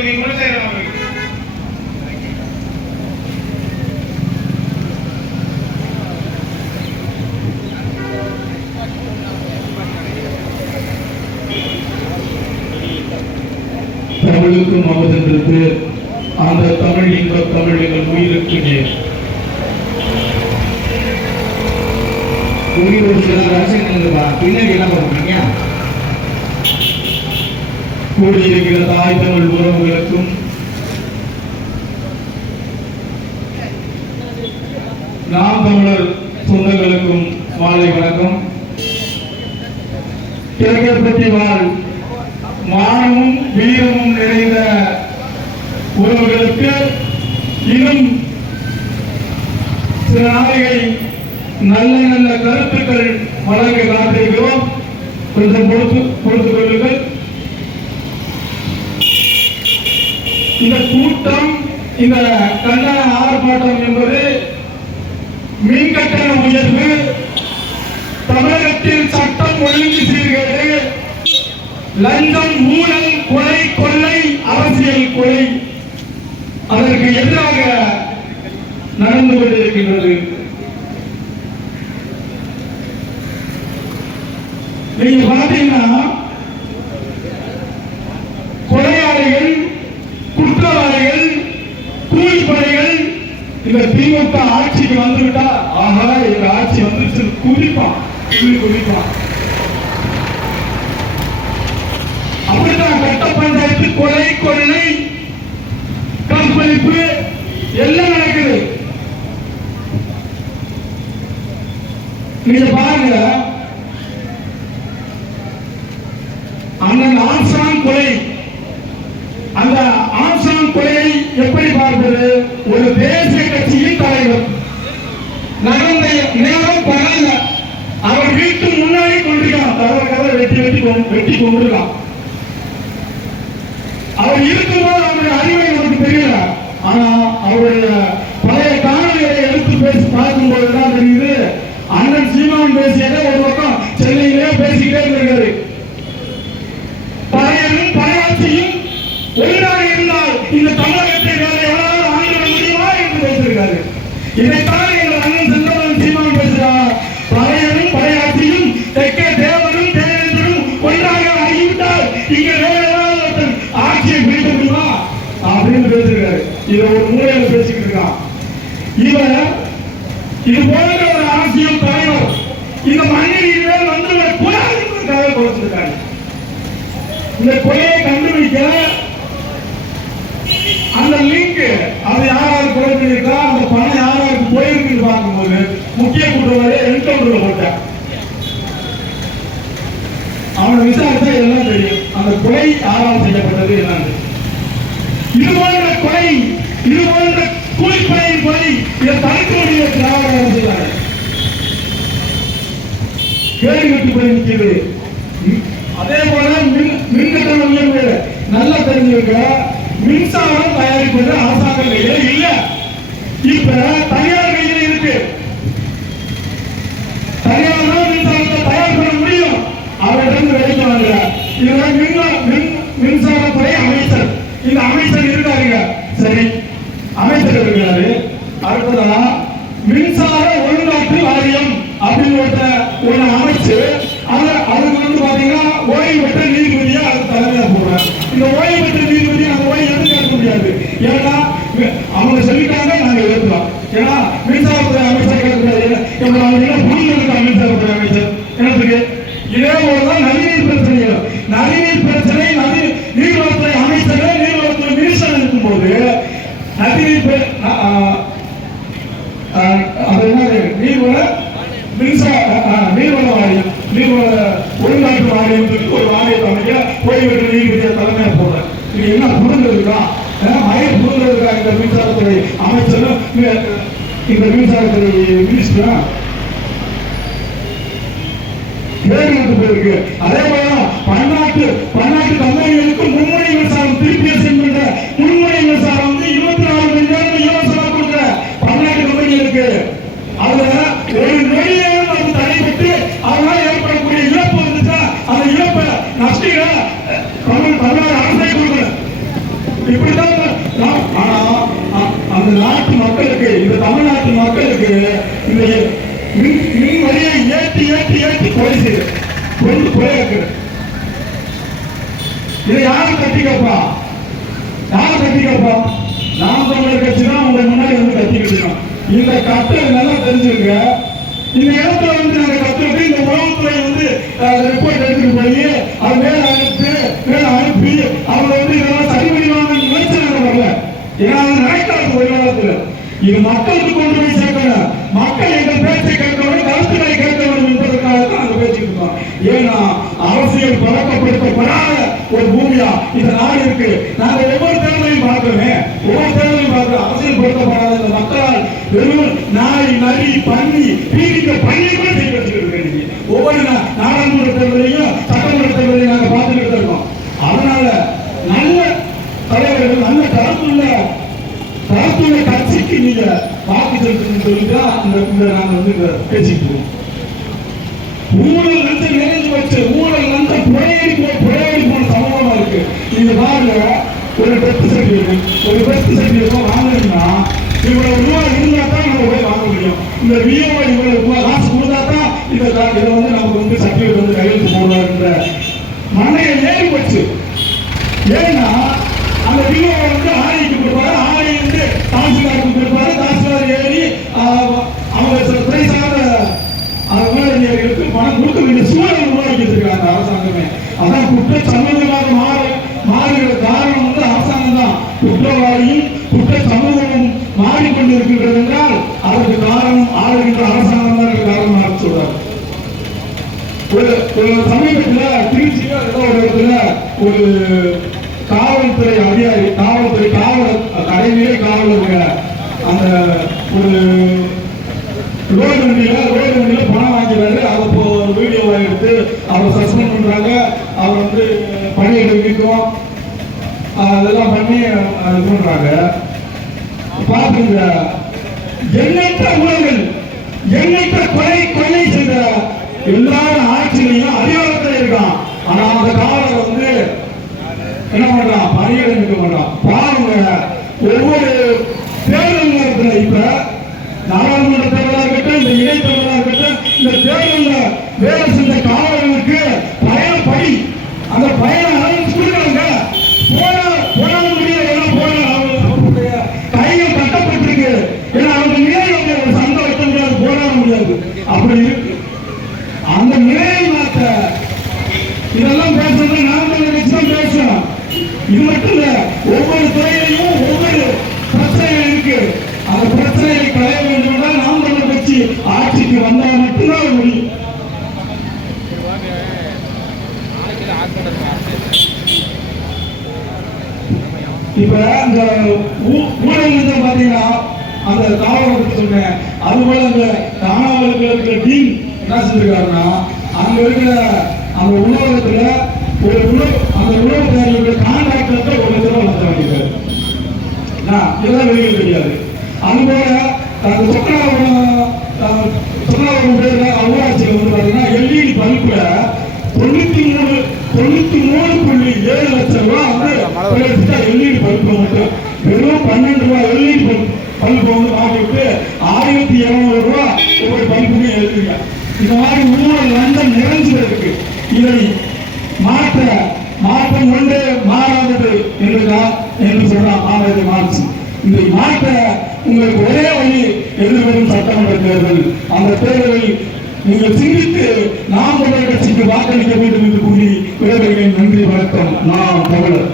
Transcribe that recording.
தொகுதி குலசேகரம் அவர்கள் தமிழுக்கும் அமுதத்திற்கு அந்த தமிழ் இன்ப தமிழ் எங்கள் உயிருக்கு நேர் உயிர் ஒரு சில ரகசியங்கள் பின்னாடி என்ன பண்ணுறீங்க கூடியிருக்கிற தாய் தமிழ் உறவுகளுக்கும் நாம் தமிழர் சொந்தங்களுக்கும் மாலை வணக்கம். கிழக்கற்பட்டி வாழ் மானமும் வீரமும் நிறைந்த உறவுகளுக்கு இன்னும் சில நாளைகள் நல்ல நல்ல கருத்துக்கள் வழங்க காத்திருக்கிறோம். கொஞ்சம் கொடுத்து கொடுத்துக் கொள்ளுங்கள். இந்த கூட்டம் இந்த கண்டன ஆர்ப்பாட்டம் என்பது மின்கட்டண உயர்வு தமிழகத்தில் சட்டம் ஒழுங்கு சீர்கேடு லஞ்சம் ஊழல் கொலை கொள்ளை அரசியல் கொலை அதற்கு எதிராக நடந்து கொண்டிருக்கின்றது. நீங்க பாத்தீங்கன்னா இந்த திமுக ஆட்சிக்கு வந்துவிட்டா ஆஹா இந்த ஆட்சி வந்துருச்சு குதிப்பான். குதி குதிப்பான். அப்படித்தான் கட்ட பஞ்சாயத்து கொலை கொள்ளை கற்பழிப்பு எல்லாம் நடக்குது. நீங்க பாருங்க. அண்ணன் ஆம்சாங் கொலை அந்த ஆம்சாங் கொலையை எப்படி பார்ப்பது? ஒரு தேசிய கட்சியின் தலைவர் நடந்த நேரம் பகல்ல அவர் வீட்டு முன்னாடி கொண்டிருக்கான் கதவை கதவை வெட்டி கொண்டிருக்கலாம் அவர் இருக்கும்போது அவருடைய அறிவை நமக்கு தெரியல. ஆனா அவருடைய பழைய காணொலிகளை எடுத்து பேசி பார்க்கும்போது தான் தெரியுது? அண்ணன் சீமான் பேசியதை ஒரு பக்கம் சென்னையிலே பேசிக்கிட்டே இருந்திருக்காரு. பழையனும் பழையாட்சியும் ஒன்றாக இருந்தால் இந்த தமிழகத்தை வேற எவ்வளவு ஆண்டு முடியுமா என்று பேசியிருக்காரு. இதைத்தான் இதை ஒரு மூலையில பேசிக்கிட்டு இருக்கான். இவன் இது போல ஒரு அரசியல் தலைவர். இந்த மண்ணில் மேல் வந்து குலாதிக்காக கொடுத்திருக்காங்க இந்த கொலையை கண்டுபிடிக்க அந்த லிங்க் அது யாராவது கொலை பண்ணியிருக்கா? அந்த பணம் யாராவது போயிருக்கு பார்க்கும்போது முக்கிய குற்றவாளியை என்கவுண்டர்ல போட்டான். அவனை விசாரிச்சா எல்லாம் தெரியும். அந்த கொலை யாரால் செய்யப்பட்டது என்னன்னு. இது போன்ற கொலை இது போன்ற கூலிப்படையின் பணி இதை தடுக்க திராவிட அரசு கேள்வி விட்டு போய் நிற்கிறது அதே போல மின் மின்கட்டண உயர்வு நல்லா தெரிஞ்சுக்க மின்சாரம் தயாரிப்பது அரசாங்க கையில இல்ல. இப்ப தனியார் కూడా நீர்வள மின்சார நீர்வள வாரியம் நீர்வள உள்நாட்டு வாரியம் ஒரு வாரியத்தை அமைக்க ஓய்வு பெற்ற நீதிபதியை தலைமையாக போடுறேன் இது என்ன புரிஞ்சிருக்கா மழை புரிஞ்சிருக்கா இந்த மின்சாரத்துறை அமைச்சரும் இந்த- மின்சாரத்துறை மினிஸ்டரும் கேள்வி போயிருக்கு. அதே போல பன்னாட்டு பன்னாட்டு கம்பெனிகள் வந்துச்சா தமிழ் அரசை இப்படிதான் ஆனா அந்த நாட்டு மக்களுக்கு இந்த தமிழ்நாட்டு மக்களுக்கு இந்த மின் வரியை ஏற்றி ஏற்றி ஏற்றி கொலை செய்யுது கொண்டு இதை யாரும் கட்டி கேட்பா யாரு கட்டி கேட்பா நாம் தமிழர் கட்சி தான் உங்க முன்னாடி வந்து கத்திக்கிட்டு இருக்கோம் இந்த கட்டளை நல்லா தெரிஞ்சிருக்க இந்த இடத்துல வந்து நாங்க கத்துக்கிட்டு இந்த உளவுத்துறை வந்து ரிப்போர்ட் எடுத்துட்டு போய் அது மேல அனுப்பி மேல அனுப்பி அவங்க வந்து இதெல்லாம் சரி பண்ணிடுவாங்க நினைச்சு வரல ஏன்னா அது நடக்காது ஒரு காலத்துல. இது மக்களுக்கு கொண்டு போய் சேர்க்கணும் மக்கள் எங்கள் பேச்சை கேட்கணும் கருத்துக்களை கேட்க என்பதற்காக தான் நாங்க பேசிட்டு இருக்கோம். ஏன்னா அரசியல் பழக்கப்படுத்தப்படாத ஒரு பூமியா இந்த நாடு இருக்கு. நாங்க ஒவ்வொரு தேர்தலையும் பார்க்கிறோமே. ஒவ்வொரு தேர்தலையும் பார்க்கிறோம். அரசியல் படுத்தப்படாத இந்த மக்களால் வெறும் நாய் நரி பன்னி பீடிக்க பன்னி கூட செய்ய வச்சுக்கிட்டு இருக்கேன் ஒவ்வொரு நாடாளுமன்ற தேர்தலையும் சட்டமன்ற தேர்தலையும் நாங்க பார்த்துக்கிட்டு இருக்கோம். அதனால நல்ல தலைவர்கள் நல்ல கருத்துள்ள கருத்துள்ள கட்சிக்கு நீங்க வாக்கு செலுத்தணும்னு சொல்லிதான் இந்த இந்த வந்து பேசிட்டு ஊழல் வந்து நிறைஞ்சு வச்சு ஊழல் வந்து புறையடி போய் புறையடி போன சமூகமா இருக்கு. நீங்க பாருங்க ஒரு டெத் சர்டிஃபிகேட் ஒரு டெத் சர்டிஃபிகேட் வாங்கணும்னா இவ்வளவு ரூபாய் இருந்தா தான் நம்ம போய் வாங்க முடியும். இந்த விஎம்ஐ இவ்வளவு ரூபாய் காசு கொடுத்தா தான் இந்த இதை வந்து நமக்கு வந்து சர்டிஃபிகேட் வந்து கையெழுத்து போடுவாருன்ற மனையை ஏறி போச்சு ஏன்னா அந்த விஓ வந்து ஆணைக்கு கொடுப்பாரு ஆணை வந்து தாசில்தாருக்கு கொடுப்பாரு தாசில்தார் ஏறி ஆஹ், அவங்க சில துறை சார்ந்த அது பணம் கொடுக்க வேண்டிய சூழல் உருவாக்கி வச்சிருக்காங்க அரசாங்கமே. அதான் குற்ற சமூகமாக மாறு மாறுகிற காரணம் வந்து அரசாங்கம் தான். குற்றவாளியும் குற்ற சமூகமும் மாறிக்கொண்டிருக்கின்றது என்றால் அதற்கு காரணம் ஆளுகின்ற அரசாங்கம் தான் இதற்கு காரணமாக சொல்றாரு ஒரு ஒரு சமீபத்தில் திருச்சியில் ஏதோ ஒரு இடத்துல ஒரு காவல்துறை அதிகாரி காவல்துறை காவலர் கடைநிலை காவலருங்க அந்த ஒரு ரோடு வண்டியில ரோடு வண்டியில பணம் வாங்கிறாரு அதை இப்போ ஒரு வீடியோ எடுத்து அவரை சஸ்பெண்ட் பண்றாங்க. அவர் வந்து பணியிட நீக்கம் அதெல்லாம் பண்ணி இது பண்றாங்க. பாத்துங்க எண்ணற்ற உலகில் எண்ணற்ற கொலை கொலை செய்த எல்லா ஆட்சியிலையும் அதிகாரத்தில் இருக்கான். ஆனா அந்த காலம் வந்து என்ன பண்றான்? பணியிட நிற்க மாட்டான் பாருங்க ஒவ்வொரு தேர்தல் நேரத்துல இப்ப நாடாளுமன்ற தேர்தலா இருக்கட்டும் இந்த இடைத்தேர்தலா இருக்கட்டும் இந்த தேர்தல்ல வேலை செஞ்ச காவலர்களுக்கு பயண படி அந்த பயண அலவன்ஸ் கொடுக்குறாங்க போன போன முடியல ஏன்னா போன அவங்க- அவங்களுடைய கைகள் கட்டப்பட்டிருக்கு. ஏன்னா அவங்க நிலையை வந்து வைக்க முடியாது போராட முடியாது. அப்படி இருக்கு அந்த நிலையை மாற்ற இதெல்லாம் பேசுறது நாம் தமிழர் கட்சி தான் பேசுறோம் இது மட்டும் இல்ல ஒவ்வொரு துறையிலையும் ஒவ்வொரு பிரச்சனைகள் இருக்கு அந்த பிரச்சனைகளை களைய வேண்டும் என்றால் நாம் தமிழர் கட்சி ஆட்சிக்கு வந்தால் மட்டும்தான் அது முடியும் இப்ப இந்த ஊ- ஊழல் வந்து பாத்தீங்கன்னா அந்த பத்தி சொன்னேன். அது போல அந்த ராணாவளுக்கு இருக்கிற டீன் என்ன செஞ்சிருக்காருன்னா அங்க இருக்கிற அந்த உணவகத்துல ஒரு உணவு அந்த உணவு தயாரிக்கிற கான்ட்ராக்டர்கிட்ட ஒரு லட்சம் வாங்கிட்டாரு நான் இதெல்லாம் வெளியில் தெரியாது. அது போல அந்த சொக்கனாபுரம் அஹ், சொக்கனாபுரம் பேர்ல ஊராட்சியில் வந்து பாத்தீங்கன்னா எல்இடி பல்புல தொண்ணூத்தி மூணு தொண்ணூத்தி மூணு புள்ளி ஏழு லட்சம் ரூபாய் வந்து எல்இடி பல்பு மட்டும் வெறும் பன்னெண்டு ரூபாய் எல்இடி பல்பு வந்து வாங்கிட்டு ஆயிரத்தி இருநூறு ரூபாய் ஒவ்வொரு பல்புமே எழுதுங்க இந்த மாதிரி ஊழல் லண்டன் நிறைஞ்சு இருக்கு இதை மாற்ற மாற்றம் ஒன்று மாறாதது என்றுதா என்று சொல்றான் ஆனது மார்க்ஸ் இதை மாற்ற உங்களுக்கு ஒரே வழி எதிர்வரும் சட்டமன்ற தேர்தல் அந்த தேர்தலில் நீங்கள் சிந்தித்து நாம் தமிழர் கட்சிக்கு வாக்களிக்க வேண்டும் என்று கூறி விடைபெறுகிறேன் நன்றி வணக்கம் நாம் தமிழர்